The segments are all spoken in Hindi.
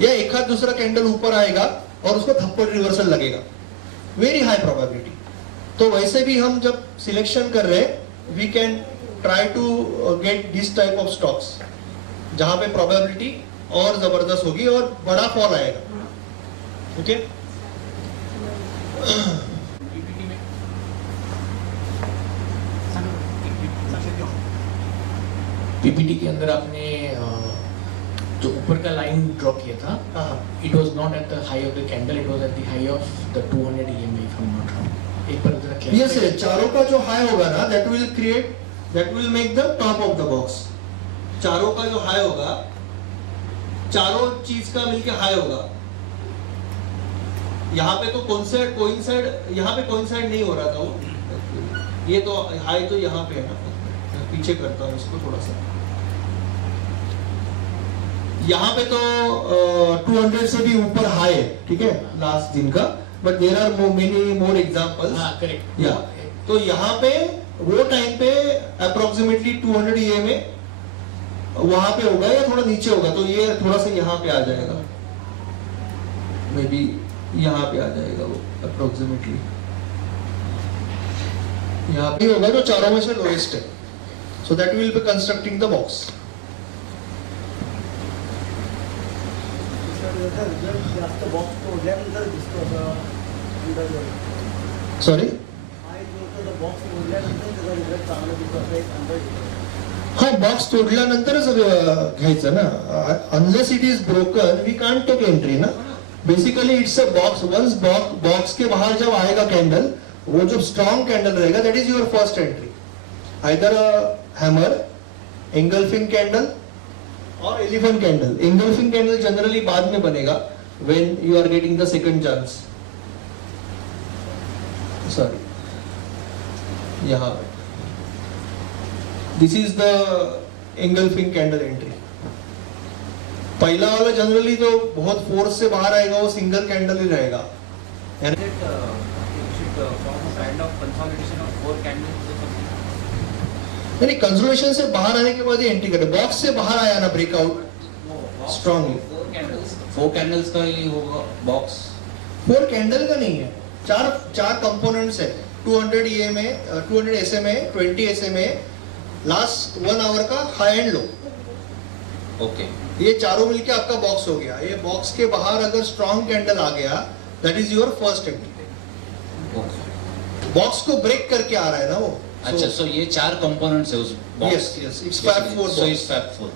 या एक आध दूसरा कैंडल ऊपर आएगा और उसको थप्पड़ रिवर्सल लगेगा, वेरी हाई प्रोबेबिलिटी। तो वैसे भी हम जब सिलेक्शन कर रहे हैं, we can try to get this type of stocks जहां पे प्रोबेबिलिटी और जबरदस्त होगी और बड़ा फॉल आएगा। ओके, पीपीटी के अंदर आपने जो ऊपर का लाइन ड्रॉ किया था, it was not at the high of the candle, it was at the high of the 200 EMA if I am not wrong. एक बार जरा क्लियर। यस, चारों का जो हाई होगा ना, that will make the top of the box. चारों का जो हाई होगा, चारों चीज का मिलके हाई होगा। यहाँ पे तो कोइंसाइड यहाँ पे कोइंसाइड नहीं हो रहा था वो, ये तो हाई तो यहाँ पे है ना, पीछे करता हूँ इसको थोड़ा सा। यहाँ पे तो 200 से भी ऊपर हाई है, ठीक है, लास्ट दिन का, but there are many more examples. हाँ, करेक्ट। या तो यहाँ पे वो टाइम पे अप्रोक्सीमेटली 200 EMA वहां पे होगा या थोड़ा नीचे होगा, तो ये थोड़ा सा यहाँ पे आ जाएगा, मे बी यहाँ पे आ जाएगा वो अप्रोक्सीमेटली यहाँ पे होगा जो चारों में से लोएस्ट है। So that will be constructing the box. Sorry, हाँ, बॉक्स तोडल्यानंतरच घ्यायचं ना, unless it is broken we can't take entry ना। Basically it's a box, once box के बाहर जब आएगा कैंडल, वो जो स्ट्रॉन्ग कैंडल रहेगा, that is your first entry. Either hammer, engulfing candle और elephant candle. Engulfing candle generally बाद में बनेगा when you are getting the second chance. Sorry, यहाँ this is the engulfing candle entry. पहला वाला जनरली तो बहुत फोर्स से बाहर आएगा, वो सिंगल कैंडल ही रहेगा। नहीं, कंजर्वेशन से बाहर आने के बाद ही एंट्री करें। बॉक्स से बाहर आया ना ब्रेकआउट स्ट्रॉन्गली, 4 कैंडल्स का ही होगा बॉक्स। 4 कैंडल का नहीं है, चार कंपोनेंट्स है। 200 EMA, 200 SMA, 20 SMA, last 1 our का हाई एंड लो। ओके, ये चारों मिलके आपका बॉक्स हो गया। ये बॉक्स के बाहर अगर स्ट्रॉन्ग कैंडल आ गया, that is your first entry. Box को ब्रेक करके आ रहा है ना वो। अच्छा, सो ये 4 कंपोनेंट्स है उस box. Yes, it's fab 4। So it's fab 4।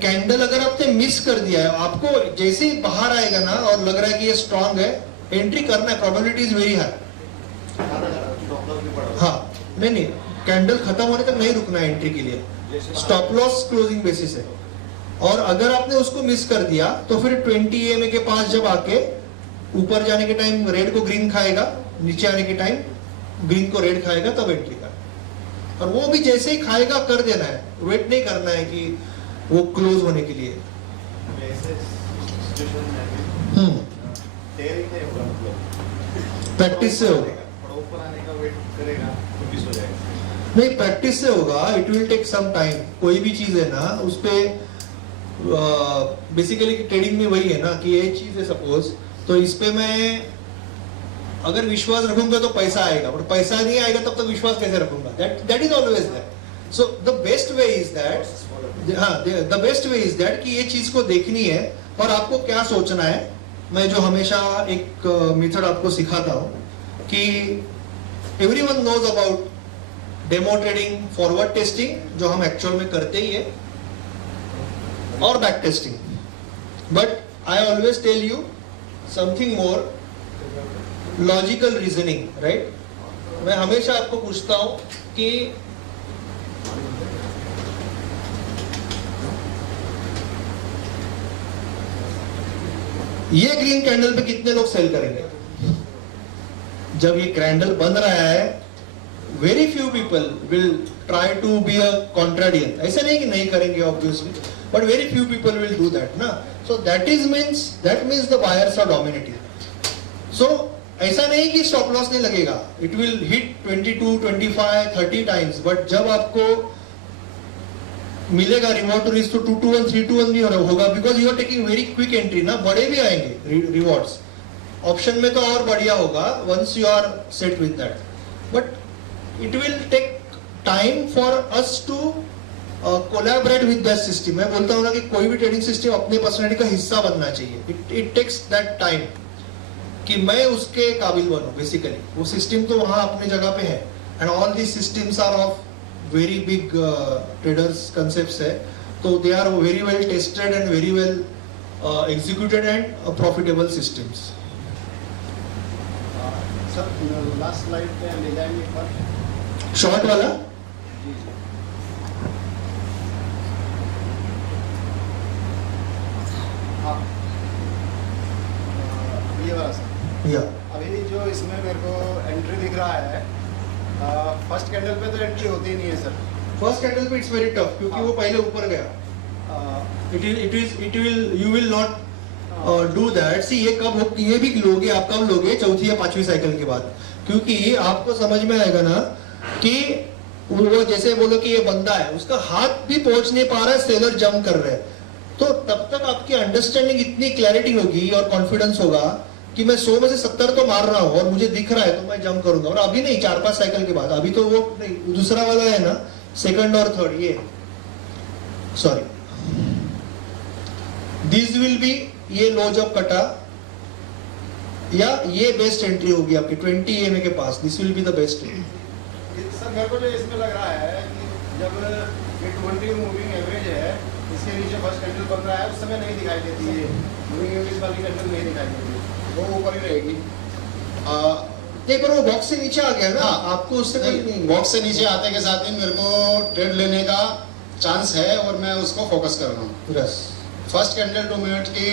Candle अगर आपने मिस कर दिया है, आपको जैसे ही बाहर आएगा ना और लग रहा है कि ये स्ट्रॉन्ग है, एंट्री करना है, प्रोबेबिलिटी इज वेरी हाई। हाँ, नहीं, कैंडल खत्म होने तक नहीं रुकना है एंट्री के लिए। स्टॉप लॉस क्लोजिंग बेसिस है। और अगर आपने उसको मिस कर दिया तो फिर 20 EMA के पास जब आके ऊपर जाने के टाइम रेड को ग्रीन खाएगा, नीचे आने के टाइम ग्रीन को रेड खाएगा, तब एंट्री का। और वो भी जैसे ही खाएगा कर देना है, वेट नहीं करना है कि वो क्लोज होने के लिए। प्रैक्टिस से होगा, नहीं, प्रैक्टिस से होगा। It will take some time. कोई भी चीज है ना, उस पे बेसिकली ट्रेडिंग में वही है ना कि ये चीज है सपोज, तो इस पे मैं अगर विश्वास रखूंगा तो पैसा आएगा, बट पैसा नहीं आएगा तब तक विश्वास कैसे रखूंगा? That is always that. So the best way is that, हाँ, the best way is that कि ये चीज को देखनी है और आपको क्या सोचना है। मैं जो हमेशा एक मेथड आपको सिखाता हूं कि everyone knows about demo trading, forward testing, जो हम एक्चुअल में करते ही है, और back testing. But I always tell you something more, logical reasoning, right. मैं हमेशा आपको पूछता हूं कि ये ग्रीन कैंडल पे कितने लोग सेल करेंगे? जब ये कैंडल बन रहा है, very few people will try to be a contrarian. ऐसा नहीं कि नहीं करेंगे obviously, but very few people will do that ना। So that means the buyers are dominating. So ऐसा नहीं कि स्टॉप लॉस नहीं लगेगा, it will hit 22, 25, 30 times, but जब आपको मिलेगा रिवॉर्ड टू रीच तो 221 321 भी होगा because you are taking very quick entry ना, बड़े भी आएंगे रिवॉर्ड्स ऑप्शन में तो और बढ़िया होगा once you are set with that, but it will take time for us to collaborate with that system. मैं बोलता हूँ ना कि कोई भी ट्रेडिंग सिस्टम अपने पर्सनैलिटी का हिस्सा बनना चाहिए. इट टेक्स दैट टाइम कि मैं उसके काबिल बनूं. बेसिकली वो सिस्टम तो वहाँ अपने जगह पे है and all the systems are of very big traders concepts है, तो they are very well tested and very well executed and profitable systems. Sir last slide पे ले जाएंगे एक बार, शॉर्ट वाला हाँ ये वाला सर. या अभी जो इसमें मेरे को एंट्री दिख रहा है, फर्स्ट कैंडल पे तो एंट्री होती ही नहीं है सर. फर्स्ट कैंडल पे इट्स वेरी टफ क्योंकि वो पहले ऊपर गया. It will you will not do that. See ये कब ये भी लोगे आप, कब लोगे चौथी या पांचवी साइकिल के बाद, क्योंकि आपको समझ में आएगा ना कि वो जैसे बोलो कि ये बंदा है उसका हाथ भी पहुंच नहीं पा रहा है, सेलर जंप कर रहे हैं, तो तब तक आपकी अंडरस्टैंडिंग इतनी क्लैरिटी होगी और कॉन्फिडेंस होगा कि मैं 100 में से 70 तो मार रहा हूँ और मुझे दिख रहा है तो मैं जंप करूंगा. और अभी नहीं, 4-5 साइकिल के बाद. अभी तो वो नहीं, दूसरा वाला है ना, सेकंड और थर्ड, ये सॉरी दिस विल बी, ये लो जब कटा या ये बेस्ट एंट्री होगी आपकी 20 EMA के पास. This will be the best. Sir मेरे को जो इसमें लग रहा है कि जब ये 20 मूविंग एवरेज है, इसके नीचे फर्स्ट कैंडल बन रहा है, उस समय नहीं दिखाई देती है मूविंग एवरेज वाली कैंडल, नहीं दिखाई देती, वो ऊपर ही रहेगी. नहीं पर वो बॉक्स से नीचे आ गया ना, आपको उससे कोई नहीं. बॉक्स से नीचे आते के साथ ही मेरे को ट्रेड लेने का चांस है और मैं उसको फोकस कर रहा हूँ. यस फर्स्ट कैंडल 2 मिनट की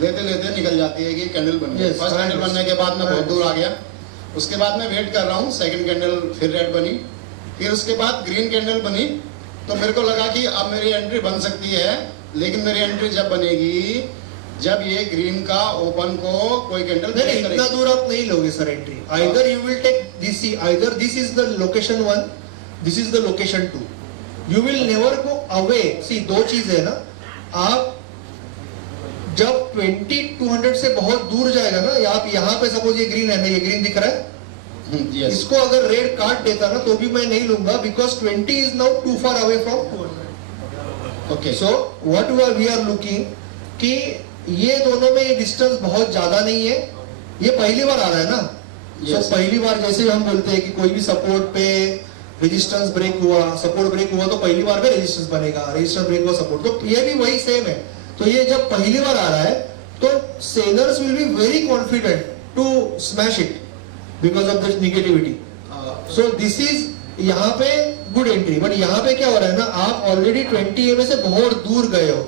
लेते लेते निकल जाती है कि कैंडल बन गई. Yes, फर्स्ट कैंडल बनने के बाद मैं बहुत right. दूर आ गया. उसके बाद मैं वेट कर रहा हूँ, सेकंड कैंडल फिर रेड बनी, फिर उसके बाद ग्रीन कैंडल बनी, तो मेरे को लगा कि अब मेरी एंट्री बन सकती है. लेकिन मेरी एंट्री जब बनेगी जब ये ग्रीन का ओपन को कोई कैंडल नहीं, इतना दूर आप नहीं लोगे sir entry. Either you will take this, either this is the location 1, this is the location 2. You will never go away. See दो चीज है ना, आप जब 20-200 से बहुत दूर जाएगा ना, या आप यहाँ पे सपोज ये ग्रीन है ना, ये ग्रीन दिख रहा है, yes. इसको अगर रेड काट देता ना तो भी मैं नहीं लूंगा because 20 is now too far away from 200. Okay. So what we are looking कि ये दोनों में ये डिस्टेंस बहुत ज्यादा नहीं है. ये पहली बार आ रहा है ना, Yes. so पहली बार जैसे हम बोलते हैं कि कोई भी सपोर्ट पे रेजिस्टेंस ब्रेक हुआ, सपोर्ट ब्रेक हुआ तो पहली बार में रेजिस्टेंस बनेगा, रेजिस्टेंस ब्रेक हुआ सपोर्ट, तो ये भी वही सेम है. तो ये जब पहली बार आ रहा है तो sellers will be very confident to smash it because of this negativity. So this is यहाँ पे गुड एंट्री. बट यहाँ पे क्या हो रहा है ना, आप ऑलरेडी 20 EMA से बहुत दूर गए हो,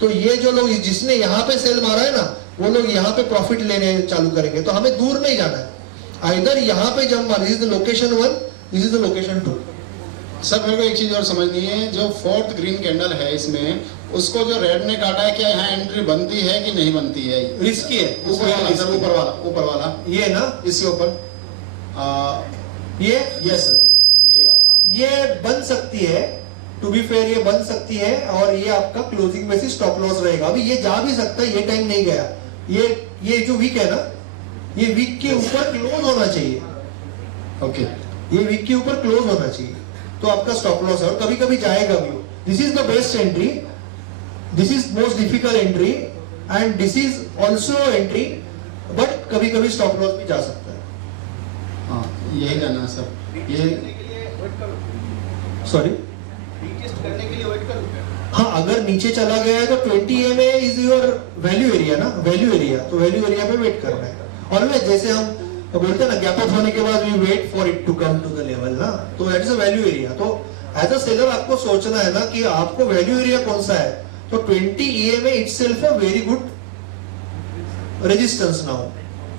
तो ये जो लोग जिसने यहाँ पे सेल मारा है ना, वो लोग यहाँ पे प्रॉफिट लेने चालू करेंगे. तो हमें दूर नहीं जाना है, आइदर यहाँ पे जब मार, this is the location 1, this is the location 2. Sir मेरे को एक चीज और समझनी है, जो फोर्थ ग्रीन कैंडल है इसमें, उसको जो रेड ने काटा है, क्या यहाँ एंट्री बनती है कि नहीं बनती है? रिस्की है. ऊपर वाला सर, ऊपर वाला ये ना, इसके ऊपर ये यस ये बन सकती है, टू बी फेयर ये बन सकती है, और ये आपका क्लोजिंग में से स्टॉप लॉस रहेगा. अभी ये जा भी सकता है, ये टाइम नहीं गया. ये जो वीक है ना, ये वीक के ऊपर क्लोज होना चाहिए. ओके. ये वीक के ऊपर क्लोज होना चाहिए तो आपका स्टॉप लॉस है, और कभी कभी जाएगा भी. This is the best entry, this is most difficult entry, and this is also entry, but कभी कभी स्टॉप लॉस भी जा सकता है. हाँ यही करना है सर. ये सॉरी, हाँ अगर नीचे चला गया है तो 20 EMA is your value area ना, वैल्यू एरिया, तो वैल्यू एरिया पे वेट करना है. ऑलवेज जैसे हम बोलते हैं ना, गैप अप होने के बाद we wait for it to come to the level ना, तो that is a value area. तो एज अ सेलर आपको सोचना है ना कि आपको वैल्यू एरिया कौन सा है. तो 20 EMA itself a very good resistance now.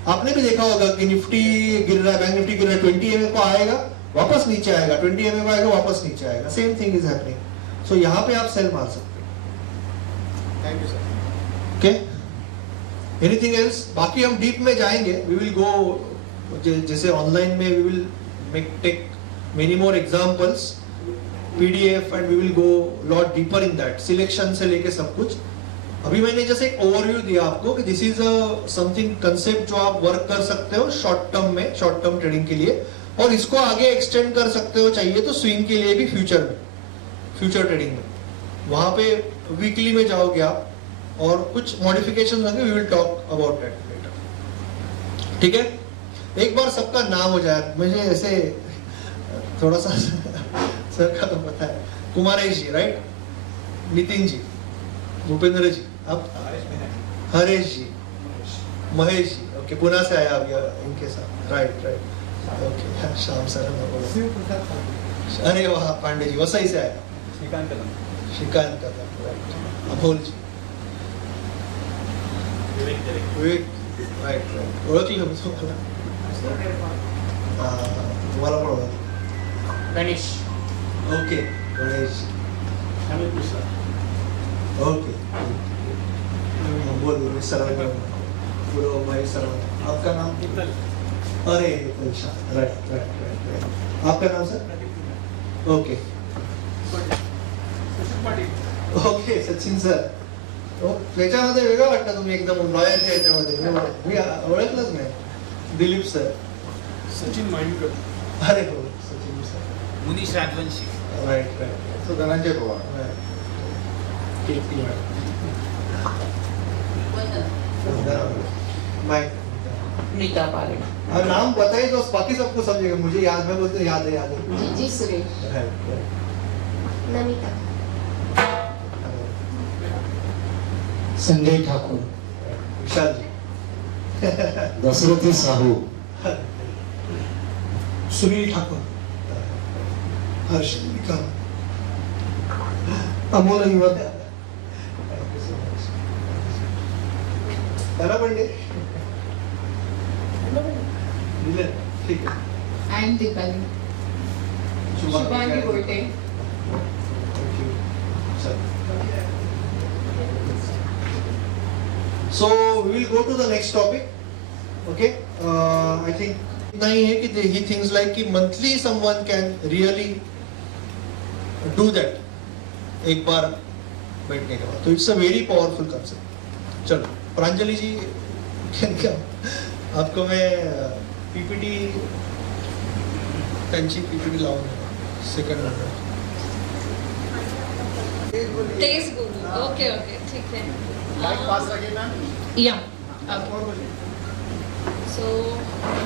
आपने भी देखा होगा कि निफ्टी गिर रहा है, बैंक निफ्टी गिर रहा है, 20 EMA को आएगा वापस नीचे आएगा, 20 EMA को आएगा वापस नीचे आएगा. Same thing is happening. So यहाँ पे आप सेल मार सकते हैं. Thank you sir. Okay, anything else? बाकी हम डीप में जाएंगे, वी विल गो, जैसे ऑनलाइन में we will take many more examples PDF and we will go lot deeper in that. Selection से लेके सब कुछ. अभी मैंने जैसे एक ओवरव्यू दिया आपको कि दिस इज समथिंग कंसेप्ट जो आप वर्क कर सकते हो शॉर्ट टर्म ट्रेडिंग के लिए, और इसको आगे एक्सटेंड कर सकते हो चाहिए तो स्विंग के लिए भी फ्यूचर ट्रेडिंग में. वहां पे वीकली में जाओगे आप और कुछ मॉडिफिकेशन होंगे, we will talk about that later. ठीक है, एक बार सबका नाम हो जाए. मुझे ऐसे थोड़ा सा सर का तो पता है. कुमारेश जी राइट, नितिन जी, भूपेंद्र जी, आप हरेश जी, महेश जी, ओके पुणे से आया अभी इनके साथ. Right okay. श्याम सर, अरे वाह, पांडे जी वसई से आया. श्रीकांत राइट. अमोल जी, विवेक राइट ओळखलं मी तुम्हाला. तुम्हाला पण ओळखलं. गणेश. ओके गणेश. ओके बोल सर. महेश सर, आपका नाम? अरे राइट. आपका नाम सर? Okay Sachin sir. त्याच्यामध्ये वेगळं वाटतं तुम्ही एकदम लॉयरच्या याच्यामध्ये. मी ओळखलंच नाही. दिलीप सर. सचिन माइंडकर. अरे हो सचिन सर. मुनीश राजवंशी. राइट. तो धनंजय पवार. नीता पारे. नाम बताइए तो बाकी सबको समझेगा. मुझे याद, मैं बोलते याद है. जी सुरेश. नमिता. संजय ठाकुर. विशाल जी. दशरथी साहू. सुनील ठाकुर. हर्ष निकम. अमोल युवक. पंडे. ठीक है. I am Dipali. Shubhangi Gote. So we will go to the next topic. Okay. I think नहीं है कि he thinks like कि monthly someone can really do that. एक बार बैठने के बाद. तो it's a very powerful concept. चलो प्रांजलि जी, क्या आपको मैं पीपीटी त्यांची पीपीटी लावून सेकंड नंबर. तेज बोलो. ओके ठीक है. माइक पास रखिए मैम. या सो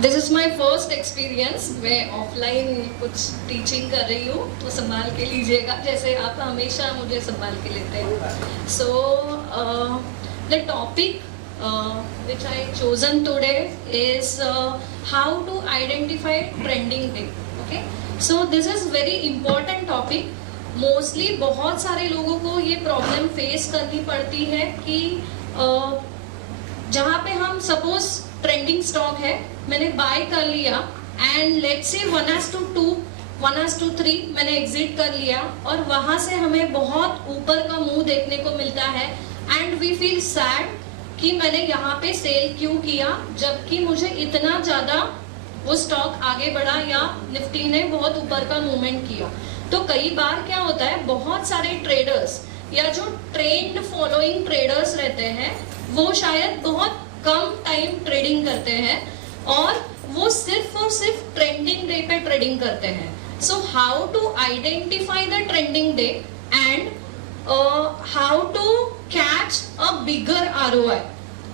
this is my first experience. मैं ऑफलाइन कुछ टीचिंग कर रही हूँ, तो संभाल के लीजिएगा जैसे आप हमेशा मुझे संभाल के लेते हैं. सो the topic which I chosen today is how to identify trending day. Okay, so this is very important topic. Mostly बहुत सारे लोगों को ये प्रॉब्लम फेस करनी पड़ती है कि जहाँ पे हम सपोज ट्रेंडिंग स्टॉक है, मैंने बाय कर लिया एंड लेट्स से 1:2 1:3 मैंने एग्जिट कर लिया, और वहाँ से हमें बहुत ऊपर का मुंह देखने को मिलता है एंड वी फील सैड कि मैंने यहाँ पे सेल क्यों किया, जबकि मुझे इतना ज्यादा वो स्टॉक आगे बढ़ा या निफ्टी ने बहुत ऊपर का मूवमेंट किया. तो कई बार क्या होता है, बहुत सारे ट्रेडर्स या जो ट्रेंड फॉलोइंग ट्रेडर्स रहते हैं वो शायद बहुत कम टाइम ट्रेडिंग करते हैं और वो सिर्फ और सिर्फ ट्रेंडिंग डे पे ट्रेडिंग करते हैं. So how to identify the trending day and how to catch a bigger ROI.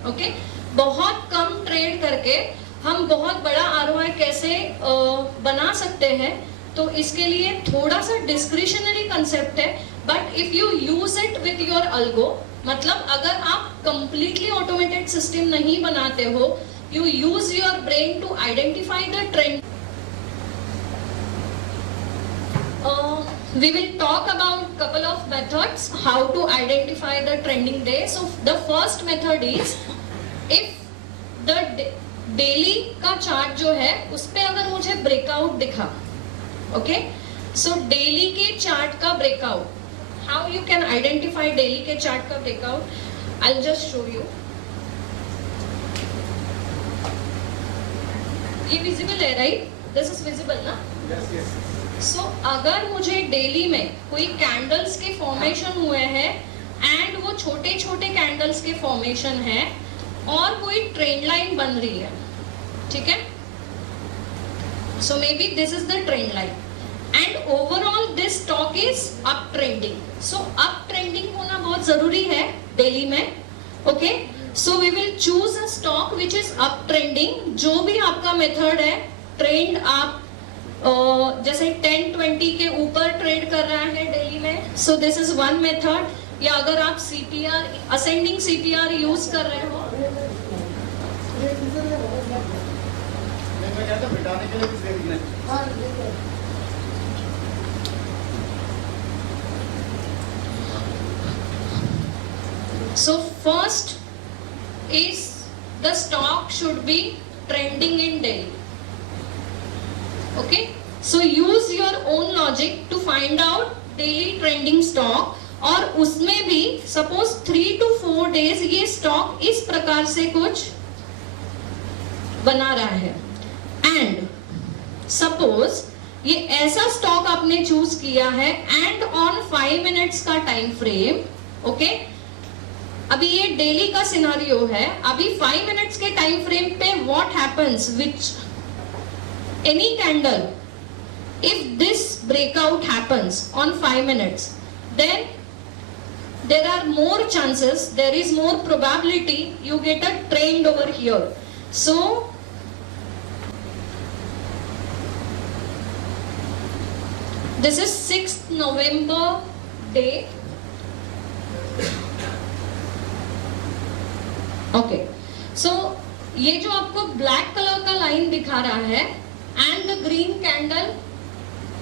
Okay, बहुत कम ट्रेड करके हम बहुत बड़ा ROI कैसे बना सकते हैं, तो इसके लिए थोड़ा सा डिस्क्रिशनरी कंसेप्ट है, but if you use it with your algo, मतलब अगर आप कंप्लीटली ऑटोमेटेड सिस्टम नहीं बनाते हो, you use your brain to identify the trend. We will talk about couple of methods how to identify the trending day. So the first method is, if the daily का चार्ट जो है उस पे अगर मुझे ब्रेकआउट दिखा, ओके, सो डेली के चार्ट का breakout, how you can identify daily के चार्ट का breakout, I'll just show you. ये विजिबल है राइट? दिस इज विजिबल ना? सो अगर मुझे डेली में कोई कैंडल्स के फॉर्मेशन हुए हैं एंड वो छोटे छोटे कैंडल्स के फॉर्मेशन है और कोई ट्रेंड लाइन बन रही है, ठीक है? So maybe this is the trend line and overall this stock is up trending. So up trending होना बहुत जरूरी है डेली में. Okay, so we will choose a stock which is up trending. जो भी आपका मेथड है, ट्रेंड आप जैसे 10-20 के ऊपर ट्रेड कर रहा है डेली में, सो दिस इज वन मेथड. या अगर आप सीपीआर, असेंडिंग सीपीआर यूज कर रहे हो, so first is the stock should be trending in Delhi. Okay, so use your own logic to find out daily trending stock. और उसमें भी सपोज 3 to 4 days ये स्टॉक इस प्रकार से कुछ बना रहा है एंड सपोज ये ऐसा स्टॉक आपने चूज किया है एंड ऑन 5 मिनट्स का टाइम फ्रेम. ओके, अभी ये डेली का सिनारियो है. अभी 5 मिनट्स के टाइम फ्रेम पे what happens which any candle, if this breakout happens on 5 minutes, then there are more chances, there is more probability you get a trend over here. So this is 6th November day. Okay, so ये जो आपको ब्लैक कलर का लाइन दिखा रहा है एंड द ग्रीन कैंडल,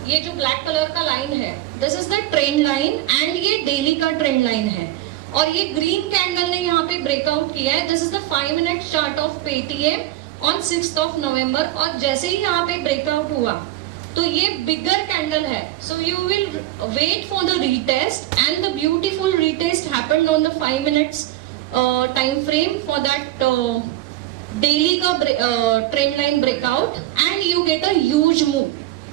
ये जो ब्लैक कलर का लाइन है, this is the trend line and ये डेली का ट्रेंड लाइन है. और ये ग्रीन कैंडल ने यहाँ पे ब्रेकआउट किया है. This is the 5 minute chart of Paytm on 6th of November. और जैसे ही यहाँ पे ब्रेकआउट हुआ तो ये बिगर कैंडल है. So you will wait for the retest and the beautiful retest happened on the 5 minutes time frame for that daily का trend line breakout and you get a huge move.